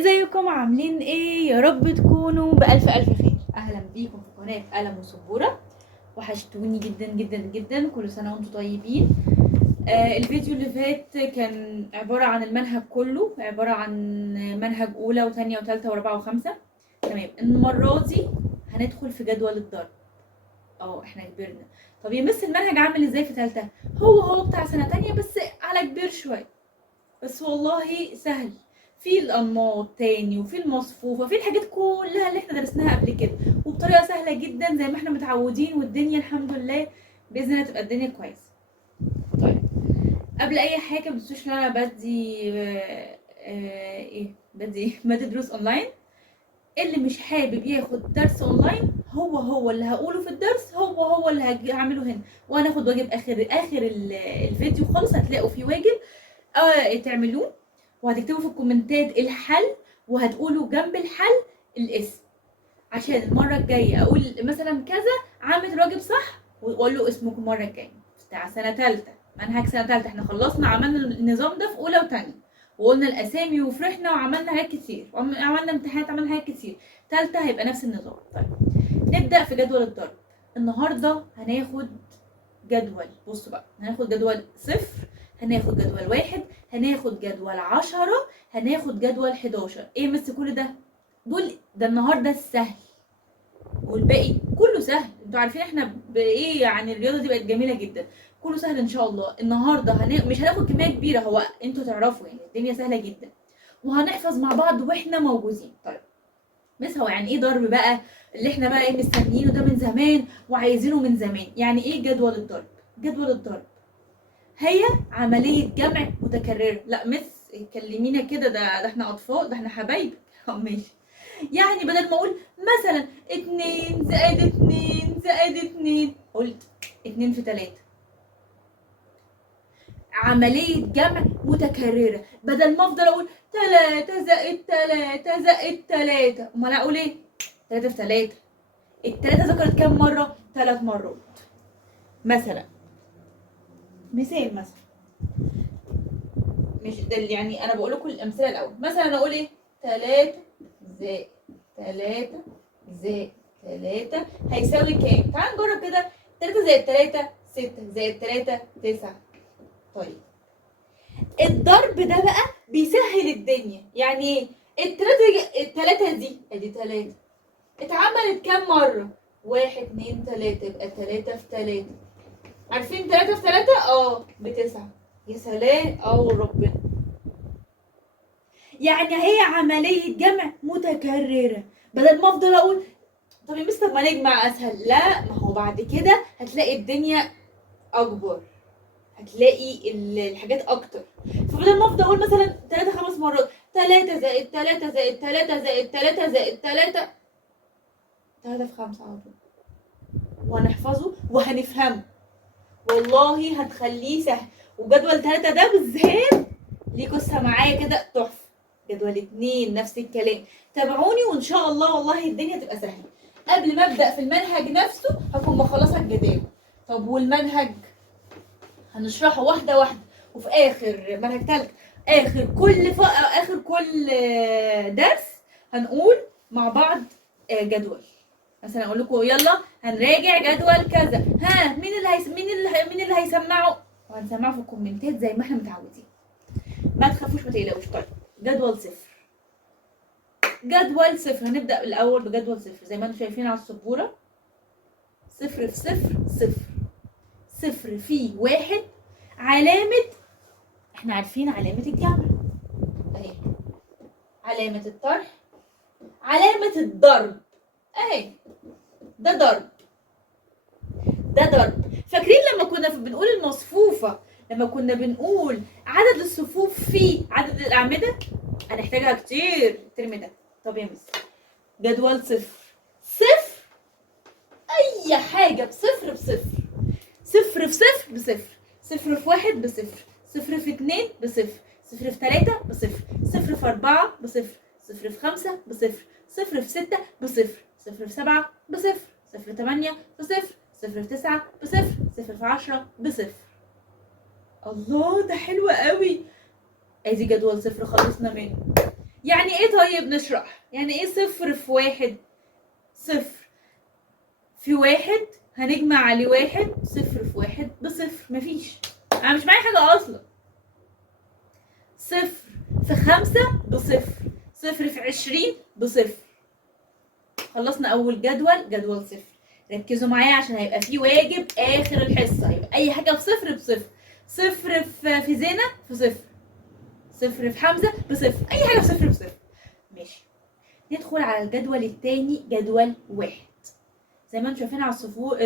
ازيكم عاملين ايه؟ يا رب تكونوا بألف ألف خير. اهلا بيكم في قناة قلم وسبورة. وحشتوني جدا جدا جدا، كل سنة وانتم طيبين. الفيديو اللي فات كان عبارة عن المنهج كله، عبارة عن منهج اولى وثانية وثالثة ورابعة وخمسة. تمام، المرة دي هندخل في جدول الضرب. احنا كبرنا. طب يا مس المنهج عامل ازاي في ثالثة؟ هو بتاع سنة تانية بس على كبير شوية، بس والله سهل. في الانماط تاني وفي المصفوفه، في الحاجات كلها اللي احنا درسناها قبل كده، وبطريقه سهله جدا زي ما احنا متعودين، والدنيا الحمد لله باذن الله تبقى الدنيا كويسه. طيب، قبل اي حاجه متنسوش ان انا بدي مادة دروس اونلاين. اللي مش حابب ياخد درس اونلاين، هو اللي هقوله في الدرس هو اللي هعمله هنا، وهناخد واجب اخر الفيديو خالص. هتلاقوا فيه واجب تعملوه، وهتكتبوا في الكومنتات الحل، وهتقولوا جنب الحل الاسم، عشان المره الجايه اقول مثلا كذا عامل واجب صح، واقول له اسمكم المره الجايه. بتاع سنه ثالثه، منهج سنه ثالثه، احنا خلصنا عملنا النظام ده في اولى وثانيه، وقلنا الاسامي وفرحنا وعملنا حاجات كتير، وعملنا امتحانات، عملنا حاجات كتير. ثالثه هيبقى نفس النظام. طيب، نبدا في جدول الضرب. النهارده هناخد جدول، بصوا بقى، هناخد جدول 0، هناخد جدول 1، هناخد جدول 10، هناخد جدول 11. ايه مس كل ده؟ ده النهارده السهل، والباقي كله سهل. انتوا عارفين احنا بايه، يعني الرياضه دي بقت جميله جدا، كله سهل ان شاء الله. النهارده مش هناخد كميه كبيره، هو انتوا تعرفوا يعني الدنيا سهله جدا، وهنحفظ مع بعض واحنا موجودين. طيب بس هو يعني ايه ضرب بقى، اللي احنا بقى ايه مستنيينه ده من زمان وعايزينه من زمان؟ يعني ايه جدول الضرب؟ جدول الضرب هي عملية جمع متكررة. لا مس كلمينا كده، ده احنا اطفال، ده احنا حبايب. ماشي. يعني بدل ما اقول مثلا 2 زائد 2 قلت 2 في 3. عملية جمع متكررة، بدل ما افضل اقول 3 زائد 3 زائد 3. امال اقول ايه؟ 3 في 3. التلاتة ذكرت كام مرة؟ 3 مرات. مثلا مثال، مش ده يعني انا بقول لكم الامثله الاول. مثلا اقول ايه؟ 3 زائد 3 زائد 3 هيساوي كام؟ تعال نجرب كده. 3 زائد 3 6 زائد 3 9. طيب، الضرب ده بقى بيسهل الدنيا. يعني ايه؟ التلاتة دي ادي 3 اتعملت كام مرة؟ 1 2 3، يبقى 3 في 3. عارفين 3 في 3 ب9. يا سلام، ربنا. يعني هي عملية جمع متكررة، بدل ما افضل اقول طب يا مستر ما نجمع اسهل. لا، ما هو بعد كده هتلاقي الدنيا اكبر، هتلاقي الحاجات اكتر. فبدل ما افضل اقول مثلا 3 5 مرات 3 زائد 3 زائد 3 زائد 3 زائد 3، 3 في 5 على طول، وهنحفظه وهنفهمه. والله هتخليه سهل. وجدول 3 ده بالذات ليه قصة معايا كده تحفة. جدول 2 نفس الكلام. تابعوني وان شاء الله والله الدنيا تبقى سهلة. قبل ما ابدأ في المنهج نفسه هكون مخلصة الجداول. طب والمنهج هنشرحه واحدة واحدة، وفي آخر منهج تالت، آخر كل درس هنقول مع بعض جدول. مثلا اقول لكم يلا هنراجع جدول كذا، ها مين اللي هيسمعه؟ وهنسمعه في الكومنتات زي ما احنا متعودين. ما تخافوش، ما تقلقوش. طيب، جدول 0. جدول 0 هنبدأ الأول بجدول 0 زي ما انتم شايفين على السبورة. 0 في 0 0. 0 في 1 علامة، احنا عارفين علامة الجمع اهي، علامة الطرح، علامة الضرب اهي. ده ضرب، ده ضرب. فاكرين لما كنا بنقول المصفوفة، لما كنا بنقول عدد الصفوف في عدد الأعمدة؟ هنحتاجها كتير الترم ده. طب يا مس، جدول 0 0، أي حاجة بصفر بصفر، 0 في 0 بصفر، 0 في 1 بصفر، 0 في 2 بصفر، 0 في 3 بصفر، 0 في 4 بصفر، 0 في 5 بصفر، 0 في 6 بصفر، 0 في 7 بصفر، 0 في 8 بصفر، 0 في 9 بصفر، 0 في 10 بصفر. الله، ده حلو قوي. ادي جدول 0 خلصنا منه. يعني ايه؟ طيب نشرح. يعني ايه صفر في واحد؟ صفر في واحد هنجمع عليه واحد. صفر في واحد بصفر، مفيش، انا مش معايا حاجة اصلا. صفر في 5 بصفر. صفر في 20 بصفر. خلصنا اول جدول، جدول صفر. ركزوا معايا عشان هيبقى فيه واجب اخر الحصه. يبقى اي حاجه بصفر بصفر. صفر في زينه في صفر. صفر في حمزه بصفر. اي حاجه بصفر بصفر. ماشي. ندخل على الجدول الثاني، جدول واحد. زي ما انتم شايفين على الصفوره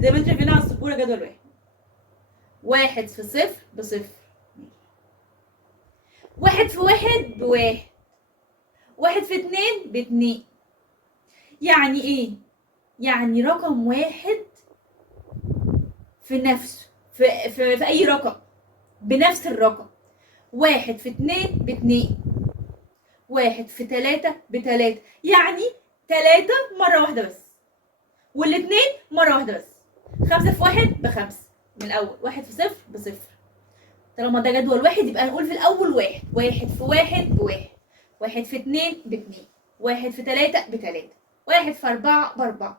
زي ما انتم شايفين على السبوره جدول واحد. واحد في صفر بصفر. واحد في واحد بواحد. واحد في اتنين باتنين. يعني ايه؟ يعني رقم واحد في نفسه، في اي رقم بنفس الرقم. واحد في اتنين باتنين. واحد في تلاتة بتلاتة. يعني تلاتة مرة واحدة بس، والاتنين مرة واحدة بس. خمسة في واحد بخمسة. من الأول واحد في صفر بصفر. طالما ده جدول واحد يبقى نقول في الأول واحد. واحد في واحد بواحد. واحد في اتنين باتنين. واحد في تلاتة بتلاتة. واحد في أربعة بأربعة.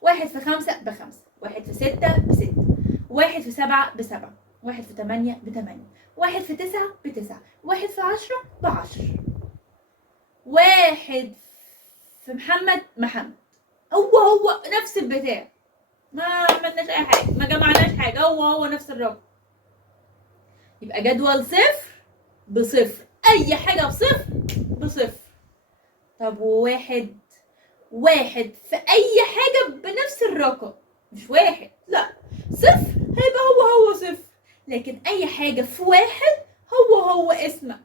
واحد في خمسة بخمسة. واحد في ستة بستة. واحد في سبعة بسبعة. واحد في تمانية بتمانية. واحد في تسعة بتسعة. واحد في 10 بعشر. واحد في محمد. هو نفس البتاع. ما عملناش اي حاجة، ما جمعناش حاجة، هو نفس الرقم. يبقى جدول صفر بصفر. اي حاجة بصفر بصفر. طب وواحد؟ واحد في اي حاجة بنفس الرقم. مش واحد، لا، صفر هيبقى هو صفر. لكن اي حاجة في واحد هو اسمك.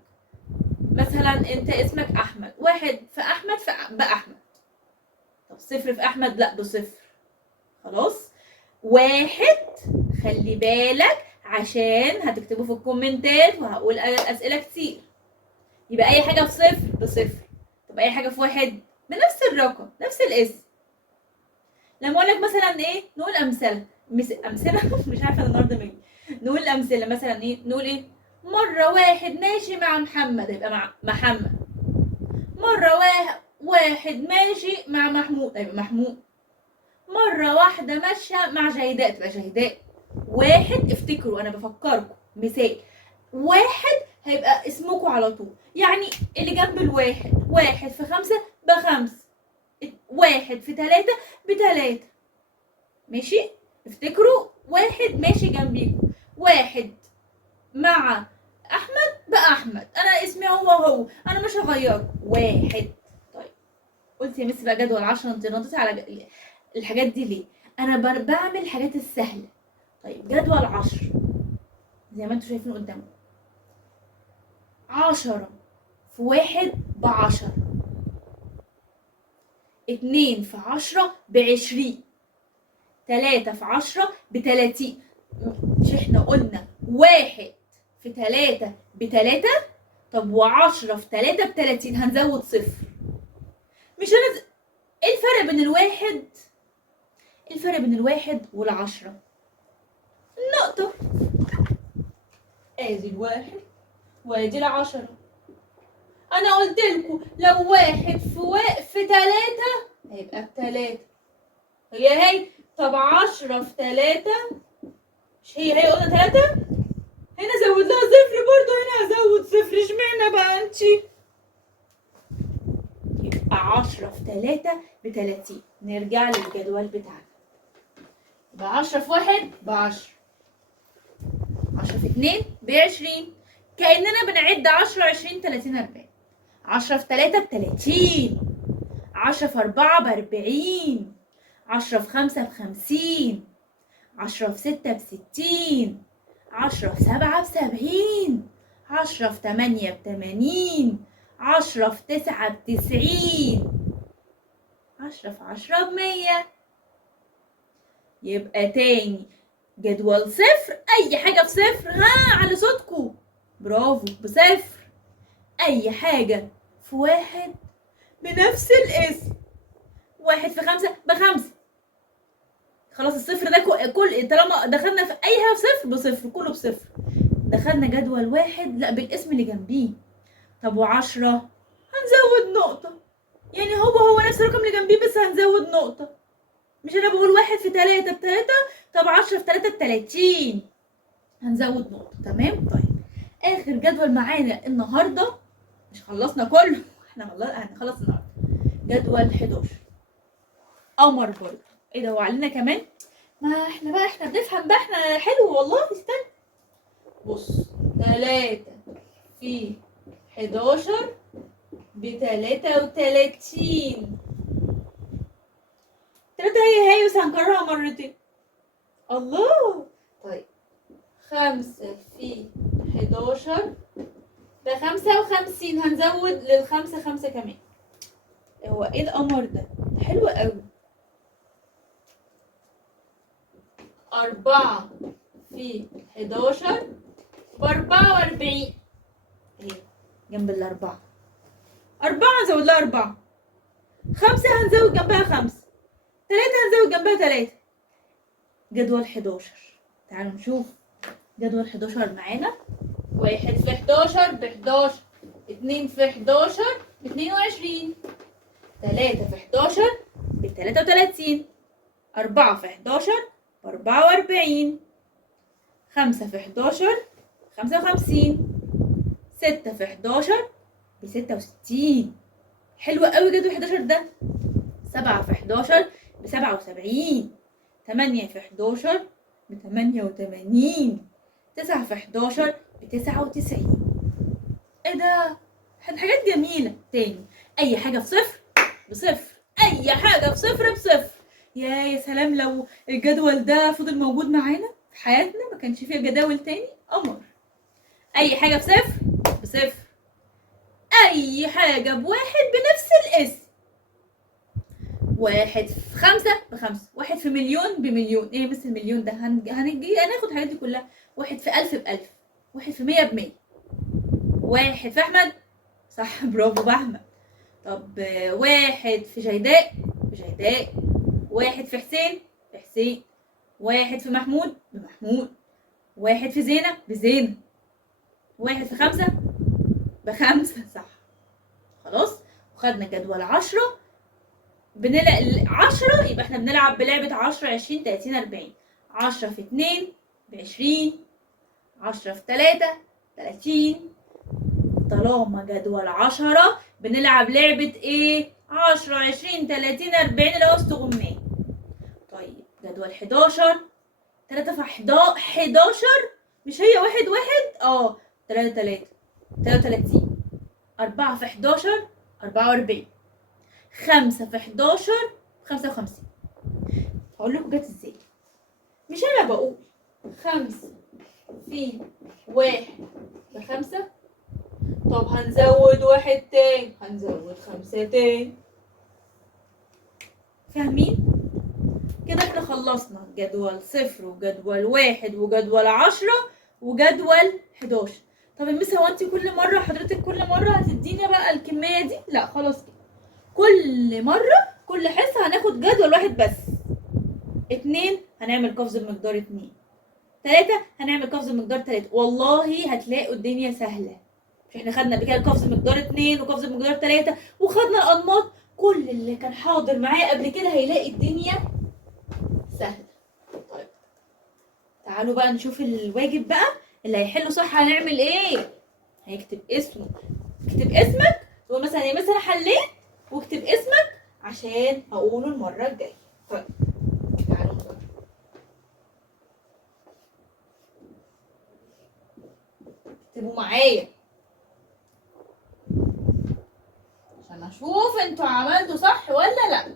مثلا انت اسمك احمد. واحد في احمد باحمد. طب صفر في احمد؟ لا، بصفر. خلاص. واحد، خلي بالك عشان هتكتبوا في الكومنتات وهقول اسئلة كتير. يبقى اي حاجة في صفر بصفر. طب اي حاجة في واحد بنفس الرقم، نفس الاسم. لما اقول لك مثلا ايه، نقول امثله. مش عارفه النهارده مين. نقول امثله مثلا ايه، نقول ايه؟ مره واحد ماشي مع محمد، يبقى مع محمد. مره واحد ماشي مع محمود، يبقى محمود. مره واحده ماشيه مع جيداء، تبقى جيداء. واحد، افتكروا انا بفكركم مثال. واحد هيبقى اسمكم على طول. يعني اللي جنب الواحد. واحد في خمسة بخمس. واحد في تلاتة بتلاتة. ماشي؟ افتكروا واحد ماشي جنبيكم. واحد مع احمد باحمد. انا اسمي هو، انا مش هغيره. واحد. طيب قلت يا مس بقى جدول 10، انت نطيتي على الحاجات دي ليه؟ انا بعمل الحاجات السهله. طيب جدول 10 زي ما انتم شايفين قدامكم. 10 في واحد ب10. 2 في 10 ب20. 3 في 10 ب30. مش احنا قلنا واحد في 3 ب3؟ طب و10 في 3 ب30، هنزود صفر. مش ايه الفرق بين الواحد؟ الفرق بين الواحد وال10 النقطة. ادي الواحد وادي ال10. انا قلت لكم لو واحد في 3 هيبقى ب3. هي. طب 10 في 3 مش هي قلنا 3. هنا زود لها صفر برضو، هنا هزود صفر. اشمعنى بقى انتي؟ يبقى 10 في 3 ب30. نرجع للجدول بتاعنا. يبقى 10 في 1 ب10. 10 في 2 ب20. كأننا بنعد 10 20 30 40. 10 في 3 ب30. 10 في 4 ب40. 10 في 5 ب50. 10 في 6 ب60. 10 في 7 ب70. 10 في 8 ب80. 10 في 9 ب90. 10 في 10 ب100. يبقى تاني جدول صفر. اي حاجة بصفر. على صوتكم. برافو، بصفر. اي حاجة في واحد بنفس الاسم. واحد في 5 ب5. خلاص الصفر ده كل طالما دخلنا في اي حاجة بصفر بصفر، كله بصفر. دخلنا جدول واحد، لا بالاسم اللي جنبيه. طب و10 هنزود نقطة، يعني هو نفس الرقم اللي جنبيه بس هنزود نقطة. مش انا بقول 1 في 3 ب3، طب 10 في 3 ب30، هنزود نقطة. تمام. طيب اخر جدول معانا النهاردة، مش خلصنا كله، احنا هنخلص النهاردة جدول 11. قمر برضه. ايه ده، هو علينا كمان؟ ما احنا بنفهم بقى، احنا حلو والله. استنى بص، 3 في 11 ب33. 3 هي بس هنكررها مرتين. الله. طيب 5 في 11 ب55، هنزود للخمسة 5 كمان. هو ايه القمر ده؟ حلو قوي. 4 في 11 ب44، اهي جنب الأربعة. 4 هنزود لها 4، 5 هنزود جنبها 5، 3 هنزود جنبها 3. جدول 11. تعالوا نشوف جدول 11 معانا. 1 في 11 ب11، 2 في 11 ب22، 3 في 11 ب33، 4 في 11 ب44، 5 في 11 ب55، 6 في 11 ب66. حلو قوي جدول 11 ده. 7 في 11 ب77، 8 في 11 ب88، 9 في 11 ب99. ايه ده؟ حاجات جميلة. تاني، اي حاجة في صفر بصفر، اي حاجة في صفر بصفر. يا سلام لو الجدول ده فضل موجود معانا في حياتنا، ما كانش فيه جداول تاني. قمر. اي حاجة في صفر بصفر، اي حاجة بواحد بنفس الاسم. 1 في 5 ب5، 1 في مليون بمليون. ايه مثل المليون ده؟ هنجي هناخد الحاجات دي كلها. 1 في 1000 ب1000، 1 في 100 ب100. 1 في احمد، صح برافو باحمد. طب 1 في جيداء بجيداء، 1 في حسين بحسين، 1 في محمود بمحمود، 1 في زينة بزينة، 1 في 5 ب5. صح. خلاص. وخدنا جدول 10. بنلعب 10، يبقى احنا بنلعب بلعبة 10 20 30 40. 10 في 2 ب20، 10 في 3 30. طالما جدول 10 بنلعب لعبة ايه؟ 10 20 30 40 اللي هو استغماية. طيب جدول 11. 3 في 11 مش هي 1 1؟ 3 3 33. 4 في 11 44. 5 في 11 55. هقول لكم جت ازاي. مش انا بقول 5 في 1 ب5، طب هنزود 1 تاني، هنزود 5 تاني. فاهمين؟ كده احنا خلصنا جدول 0 وجدول 1 وجدول 10 وجدول 11. طب يا مس، هو انت حضرتك كل مرة هتديني بقى الكمية دي؟ لا خلاص كده. كل مرة كل حصة هناخد جدول واحد بس. 2 هنعمل قفز بمقدار 2، 3 هنعمل قفز بمقدار 3. والله هتلاقوا الدنيا سهلة. مش احنا خدنا قبل كده قفز بمقدار 2 وقفز بمقدار 3 وخدنا الأنماط؟ كل اللي كان حاضر معايا قبل كده هيلاقي الدنيا سهلة. طيب تعالوا بقى نشوف الواجب بقى. اللي هيحله صح هنعمل ايه؟ هيكتب اسمه. اكتب اسمك تقول مثلا يا مثلا حليت، واكتب اسمك عشان هقوله المرة الجاية. طيب تعالوا نجرب. اكتبوا معايا عشان اشوف انتوا عملتوا صح ولا لا.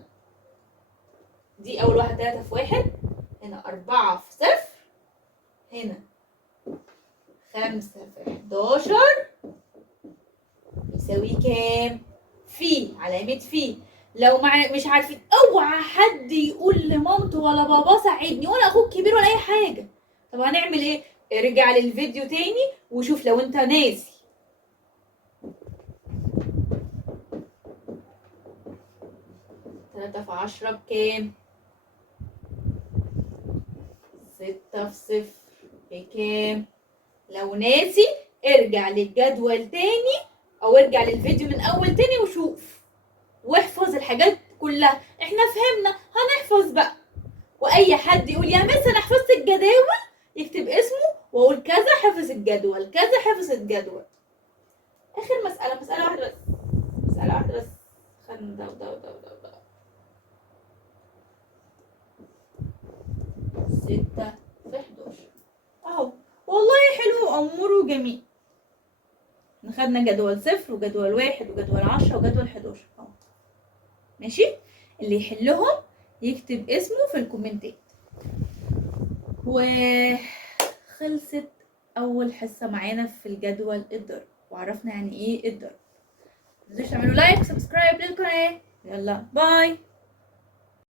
دي اول واحدة 3 في 1، هنا 4 في 0، هنا 5 في 11 يساوي كام؟ في علامة في. لو مش عارفين اوعى حد يقول لمامته ولا بابا ساعدني ولا اخوك كبير ولا اي حاجة. طب هنعمل ايه؟ ارجع للفيديو تاني وشوف لو انت ناسي. 3 في 10 بكام؟ 6 في 0 بكام؟ لو ناسي ارجع للجدول تاني او ارجع للفيديو من اول تاني وشوف واحفظ الحاجات كلها. احنا فهمنا، هنحفظ بقى. واي حد يقول يا مس انا حفظت الجداول، يكتب اسمه واقول كذا حفظ الجدول، كذا حفظ الجدول. اخر مسألة، مسألة واحدة بس، مسألة واحدة بس. خلينا ده 6 في 11 اهو. والله حلو وامور وجميل. خدنا جدول 0 وجدول 1 وجدول 10 وجدول 11 اهو. ماشي، اللي يحلهم يكتب اسمه في الكومنتات. وخلصت اول حصه معانا في الجدول الضرب، وعرفنا يعني ايه الضرب. متنسوش تعملوا لايك وسبسكرايب للقناه. يلا باي.